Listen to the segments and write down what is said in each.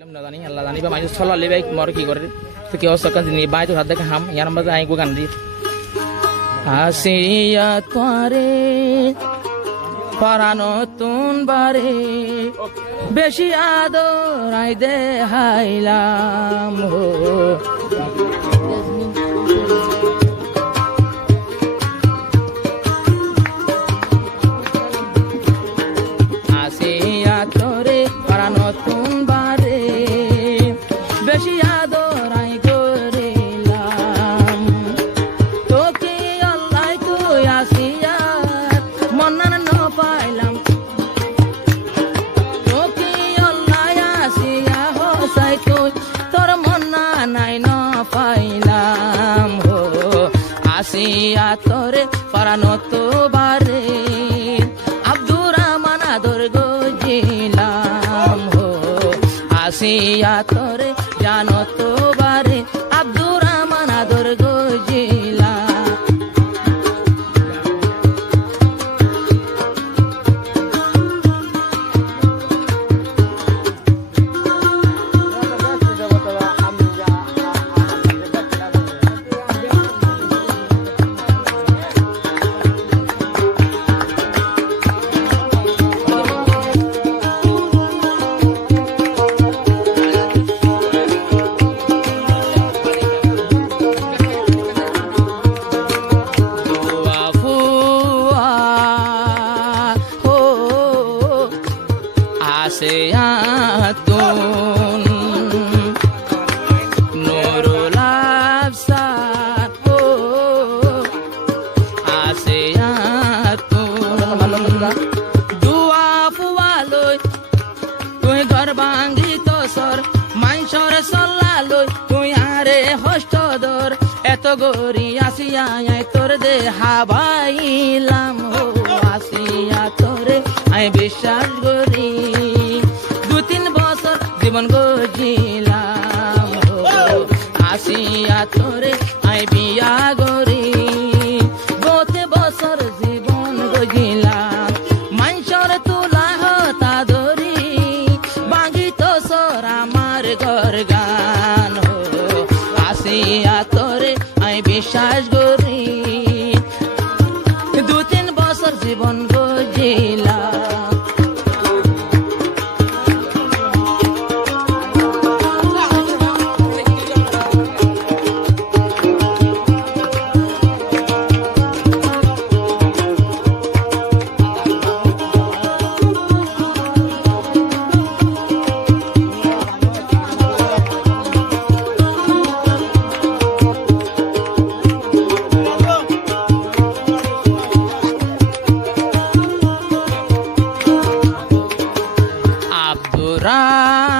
না জানি আল্লাহ জানি বা মানুষ ছলালে ভাই মর কি করে তো কেউ সকাল দিন বাই তো হাত দেখে হাম ইয়ার মধ্যে আই গো গান দি আসিয়া তোরে পরানো তুন বারে বেশি আদর আই দে হাইলাম হো আসিয়া তোরে পরানো তুন বারে বেশি আদর আই করিলাম তোকে আল্লাহ তুই আসিয়া মন্নান ন পাইলাম তোকে আল্লাহ আসিয়া হসাই তুই তোর মন্না নাই ন পাইলাম হো আসিয়া তোরে পরানো তো বারে আব্দুর রহমান আদর গজিলাম হো আসিয়া তোরে জানো তো বারে আব্দুর রহমান আদর গজিলাম আসিয়াতুন নুরুল আফসার ও আসিয়াতুন দুয়া ফুয়ালই তুই ঘর ভাঙ্গি তোসর মাইসর সল্লালই তুই আরে হস্তদর এত গরি আসিয়া আই তোর দে হাবাইলাম ও আসিয়া তোরে আই বিশ্বাস করি জীবন গজিলাম আসিয়া তোরে আই বিয়া গরি গোতে বছর জীবন গজিলাম মাইসর তুলা হতা ধরি বাঙ্গি তো সর আমার ঘর গান আসিয়া তোরে আই বিশ্বাস করি 2-3 বছর জীবন গজিলাম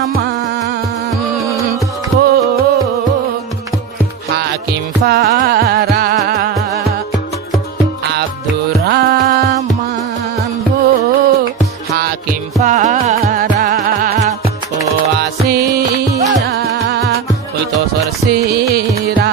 রামান ও হাকিম ফারা আব্দুর রহমান ও হাকিম ফারা ও আসিয়া ওই তো সরসিরা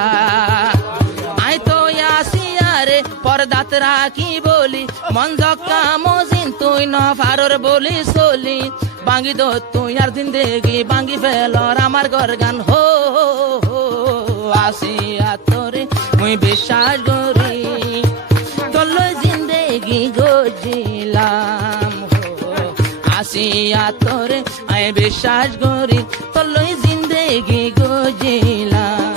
আই তো আসিয়া রে পরদাত রাখি বলি মন জক্কা মজিন তুই ন ফারর বলি সলি বাঙ্গি দো তুই আর জিন্দেগি বাঙ্গি ফেলর আমার ঘর গান হো আসিয়া তোরে মুই বিশ্বাস করি তোর জিন্দেগি গজিলাম হো আসিয়া তোরে আই বিশ্বাস করি তোর জিন্দেগি গজিলাম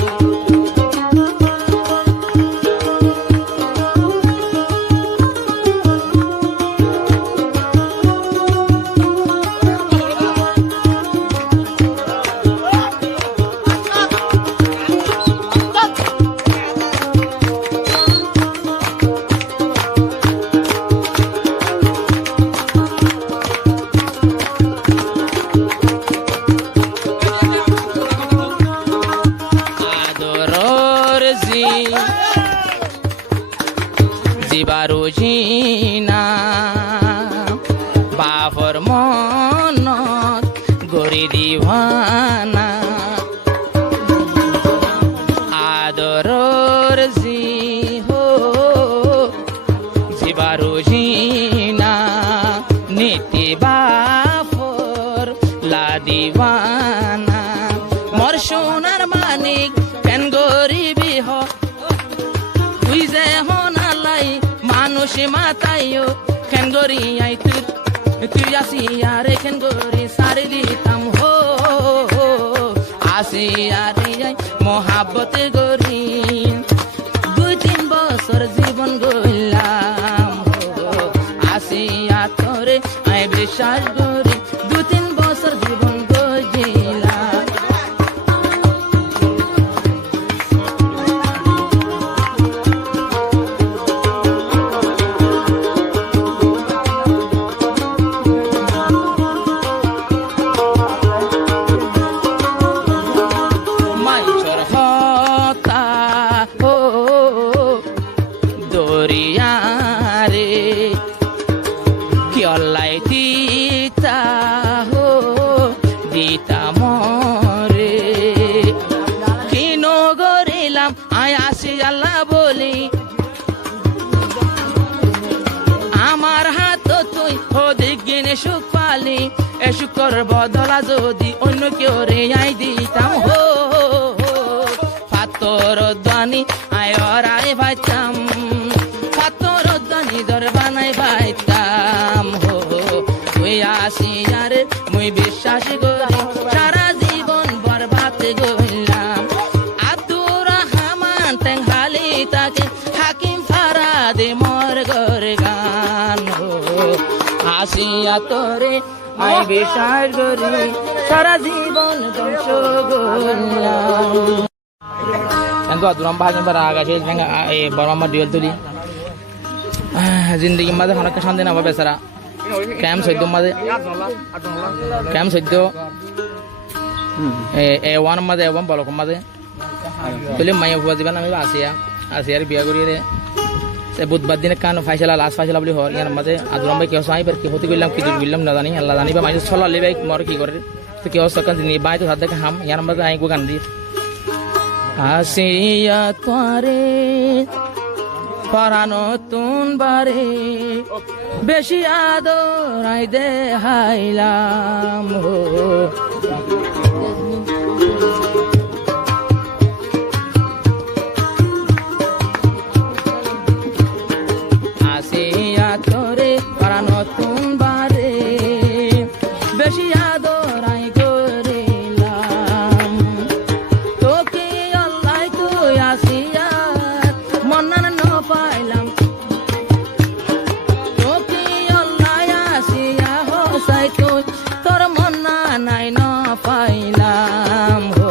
জিবারু জিনা বাফর মনত গরি দিভানা আদরর জি হো জিবারু জিনা নীতি বাফর লা দিভানা তাইও খেন গরি আই তুই আসিয়া রে খেন গরি সারি দিতাম হো আসিয়া রে আই মহাব্বতে গরি 2-3 বছর জীবন গইলাম হো আসিয়া তোরে আই বিশ্বাস করি 2-3 বছর জীবন গইলাম মাইচর হতা হো দরিয়ারে কি অল্লাই দিতা হো দিতা মরে কি নগরিলাম আয় আসি আল্লাহ বলি আমার হাত তুই ও দিগিনে সুখ পালি এ শুকর বদলা যদি অন্য কেউ রে আই দিতাম হো পাতর দানি আয় অরাই ভাইতাম পাতর দানি দর বানাই ভাইতাম হো তুই আসিয়া রে মুই বিশ্বাস করি সারা জীবন বরবাদ গইলাম আব্দুর রহমান টেঙ্গালি তাকে হাকিম ফারাদে মোর ঘর গান হো আসিয়া তোরে আই বিশ্বাস করি সারা জীবন ধ্বংস গইলাম Angko aturan bahagian para agak sih jangan baru amat dijual tuh di zindagi mada hana kesantin apa besara kem sedo mada kem sedo wan mada wan balok mada tuh maya buat juga namanya Asia biar guru ini sebut badin kan faisal last faisal beli hor yang mada aturan baik kios aja pergi hoti bilang kidu bilang nada nih Allah dani baik soal lebih baik mor kigor tuh kios kan sini baik tuh ada kaham yang mada aing gua ganti আসিয়া তোরে পরানো তুন বারে বেশি আদর I they হাইলাম হো আসিয়া তোরে পরানো তুন বারে বেশি আদর আই করিলাম তোকে আল্লাহ তুই আসিয়া মন্নান ন পাইলাম তোকে আল্লাহ আসিয়া হোসাই তুই তোর মন্না নাই ন পাইলাম হো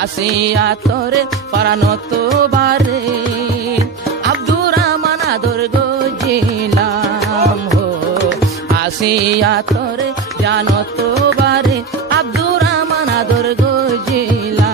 আসিয়া তোরে পরানো তো বারে আব্দুর রহমান আদর গজিলাম হো আসিয়া তোরে জানো তো বারে আব্দুর রহমান আদর গজিলাম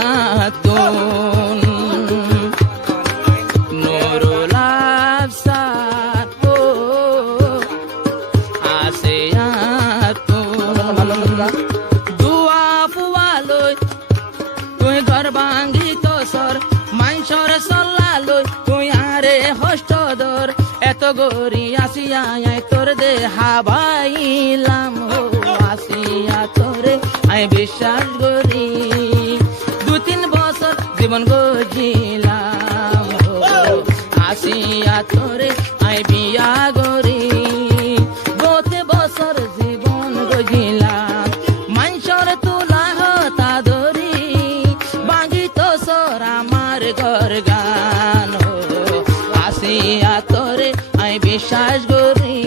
আসিয়াতুন নুরুল আফসার ও আসিয়াতুন দুয়া ফুয়ালই তুই ঘর ভাঙ্গি তোসর মাইসর সল্লালই তুই আরে হষ্ট দর এত গরি আসিয়া তোর দে হাবাইলাম ও আসিয়া তোরে আই বিশ্বাস করি 2-3 বছর জীবন গজিলাম আসিয়া তোরে আই বিয়া গরি 2 বছর জীবন গজিলাম মাইসর তুলা হতা ধরি বাঙ্গি তো সর আমার ঘর গান আসিয়া তোরে আই বিশ্বাস করি